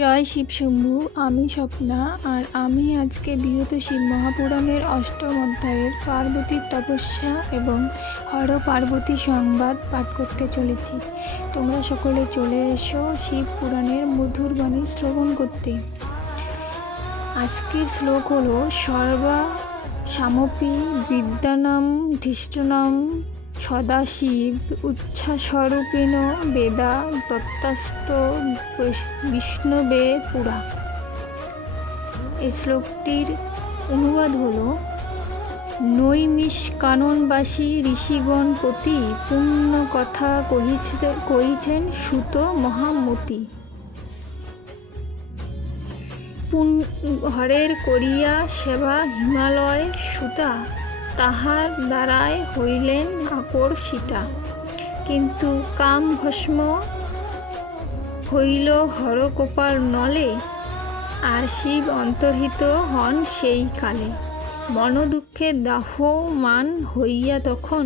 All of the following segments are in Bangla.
জয় শিব শম্ভু। আমি স্বপ্না, আর আমি আজকে বৃহৎ শিব মহাপুরাণের অষ্টম অধ্যায়ের পার্বতীর তপস্যা এবং হর পার্বতী সংবাদ পাঠ করতে চলেছি। তোমরা সকলে চলে এসো শিব পুরাণের মধুর বাণী শ্রবণ করতে। আজকের শ্লোক হলো সর্বা সামপি বিদ্যানাম ধৃষ্টনাম সদাশিব উচ্ছ্বাসরূপেণ বেদা তত্ত্বাস্ত বিষ্ণবে পুরা। এই শ্লোকটির অনুবাদ হল নৈমিষকাননবাসী ঋষিগণ প্রতি পূর্ণ কথা কহিছেন সুত মহামতি। হরের করিয়া সেবা হিমালয় সুতা, তাহার দ্বারায় হইলেন আকর্ষিতা। কিন্তু কাম ভস্ম হইল হরকোপার নলে, আর শিব অন্তর্হিত হন সেই কালে। মনোদুঃখে দাহমান হইয়া তখন,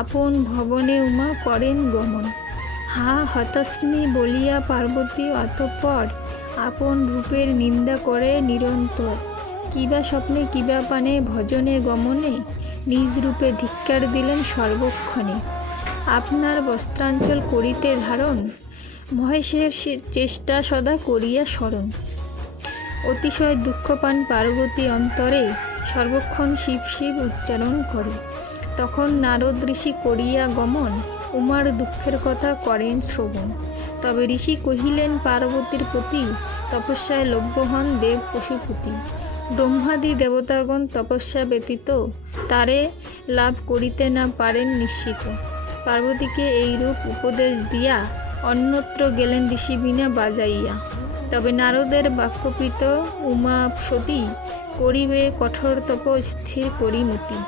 আপন ভবনে উমা করেন গমন। হা হতাস্মি বলিয়া পার্বতী অতঃপর, আপন রূপের নিন্দা করে নিরন্তর। কিবা স্বপ্নে কিবা পানে ভজনে গমনে, নিজ রূপে ধিক্কার দিলেন সর্বক্ষণে। আপনার বস্ত্রাঞ্চল করিতে ধারণ, মহেশের চেষ্টা সদা করিয়া স্মরণ। অতিশয় দুঃখ পান পার্বতী অন্তরে, সর্বক্ষণ শিব শিব উচ্চারণ করে। তখন নারদ ঋষি করিয়া গমন, উমার দুঃখের কথা করেন শ্রবণ। তবে ঋষি কহিলেন পার্বতীর প্রতি, তপস্যায় লভ্য হন দেব পশুপতি। ব্রহ্মাদি দেবতাগণ তপস্যা ব্যতীত তারে লাভ করিতে না পারেন নিশ্চিত। পার্বতীকে এইরূপ উপদেশ দিয়া, অন্যত্র গেলেন ঋষি বিনা বাজাইয়া। তবে নারদের বাক্যকৃত উমা সতী, করিবে কঠোর তপ স্থির পরিণতি।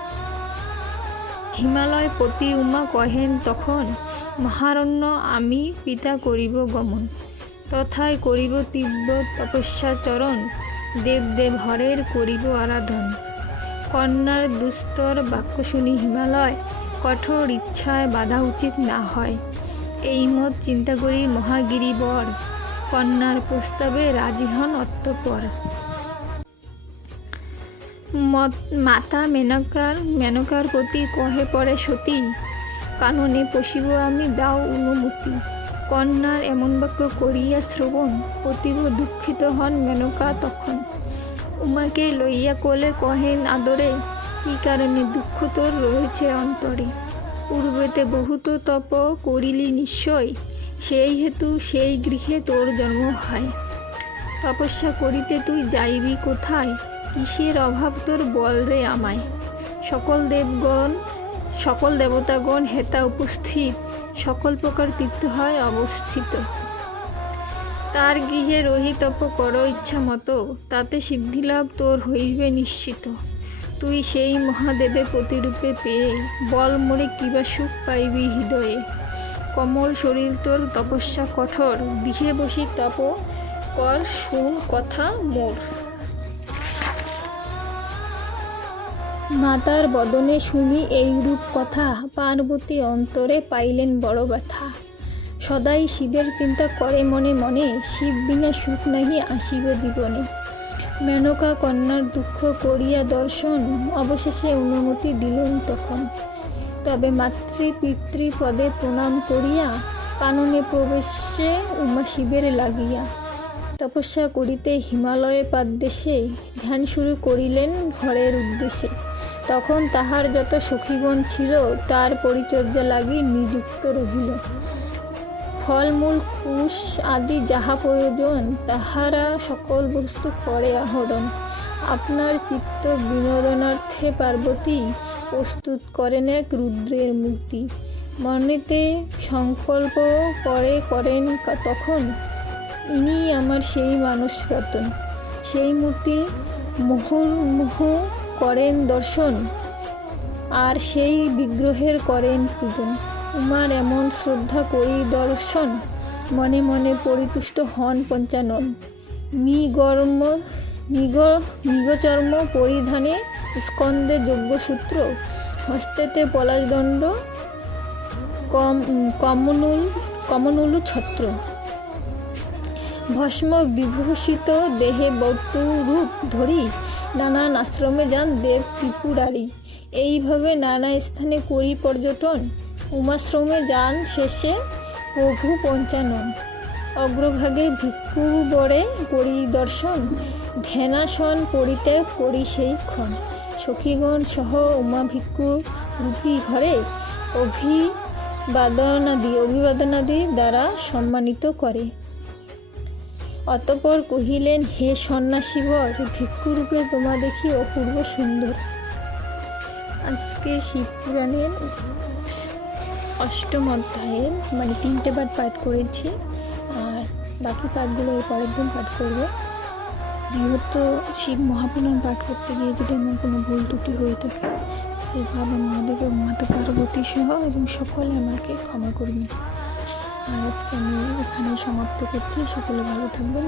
হিমালয় পতি উমা কহেন তখন, মহারণ্য আমি পিতা করিব গমন। তথায় করিব তীব্র তপস্যাচরণ, দেব দেব হরের করিব আরাধন। কন্যার দুস্তর বাক্য শুনি হিমালয়, কঠোর ইচ্ছায় বাধা উচিত না হয়। এই মত চিন্তা করি মহাগিরিবর, কন্যার প্রস্তাবে রাজি হন অতঃপর। মাতা মেনকার প্রতি কহে পরে সতী, কাননে পশিব আমি দাও অনুমতি। কন্যার এমন বাক্য করিয়া শ্রবণ, অতীব দুঃখিত হন মেনকা তখন। উমাকে লইয়া কোলে কহেন আদরে, কি কারণে দুঃখ তোর রয়েছে অন্তরে। পূর্বেতে বহুত তপ করিলি নিশ্চয়, সেই হেতু সেই গৃহে তোর জন্ম হয়। তপস্যা করিতে তুই যাইবি কোথায়, কিসের অভাব তোর বল রে আমায়। সকল দেবতাগণ হেতা উপস্থিত, সকল প্রকার তীর্থ হয় অবস্থিত। তার গৃহে রহি তপ কর ইচ্ছা মতো, তাতে সিদ্ধিলাভ তোর হইবে নিশ্চিত। তুই সেই মহাদেবে প্রতিরূপে পেয়ে, বল মোরে কিবা সুখ পাইবি হৃদয়ে। কমল শরীর তোর তপস্যা কঠোর, গৃহে বসি তপ কর শুন কথা মোর। মাতার বদনে শুনি এইরূপ কথা, পার্বতী অন্তরে পাইলেন বড় ব্যথা। সদাই শিবের চিন্তা করে মনে মনে, শিব বিনা সুখ নাহি আসিব জীবনে। মেনকা কন্যার দুঃখ করিয়া দর্শন, অবশেষে অনুমতি দিলেন তখন। তবে মাতৃ পিতৃ পদে প্রণাম করিয়া, কাননে প্রবেশে উমা শিবের লাগিয়া। তপস্যা করিতে হিমালয়ে পাদদেশে, ধ্যান শুরু করিলেন হরের উদ্দেশ্যে। তখন তাহার যত সখীগণ ছিল, তার পরিচর্যা লাগি নিযুক্ত রহিল। ফলমূল কুশ আদি যাহা প্রয়োজন, তাহারা সকল বস্তু করে আহরণ। আপনার চিত্ত বিনোদনার্থে পার্বতী, প্রস্তুত করেন এক রুদ্রের মূর্তি। মনেতে সংকল্প করেন তখন, ইনি আমার সেই মানস রতন। সেই মূর্তি মুহুর্মুহু করেন দর্শন, আর সেই বিগ্রহের করেন পূজন। উমার এমন শ্রদ্ধা করি দর্শন, মনে মনে পরিতুষ্ট হন পঞ্চানন। মৃগচর্ম পরিধানে, স্কন্দে যজ্ঞসূত্র, হস্তেতে পলাশদণ্ড, কমনুলু ছত্র। ভস্ম বিভূষিত দেহে বটু রূপ ধরি নানান আশ্রমে যান দেব ত্রিপুরারি। এইভাবে নানা স্থানে করি পর্যটন, উমাশ্রমে যান শেষে প্রভু পঞ্চানন। অগ্রভাগে ভিক্ষু বরে পরিদর্শন, ধ্যানাসন পরিত্যাগ করি সেই ক্ষণ। সখীগণ সহ উমা ভিক্ষু রূপী ঘরে অভিবাদনাদি দ্বারা সম্মানিত করে। অতঃপর কহিলেন, হে সন্ন্যাসীবর, ভিক্ষুরূপে তোমা দেখি অপূর্ব সুন্দর। আজকে শিবপুরাণের অষ্টম অধ্যায়ের মানে 3টে পাঠ পাঠ করেছি, আর বাকি পাঠগুলো এর পরের দিন পাঠ করবো। বৃহত্ত শিব মহাপুরাণ পাঠ করতে গিয়ে যদি আমার কোনো ভুল ত্রুটি হয়ে থাকে, এই বাবা মহাদেব এবং মাতা পার্বতী সহ এবং সকলে আমাকে ক্ষমা করবেন। আর আজকে আমি এখানে সমাপ্ত করছি। সকলে ভালো থাকবেন।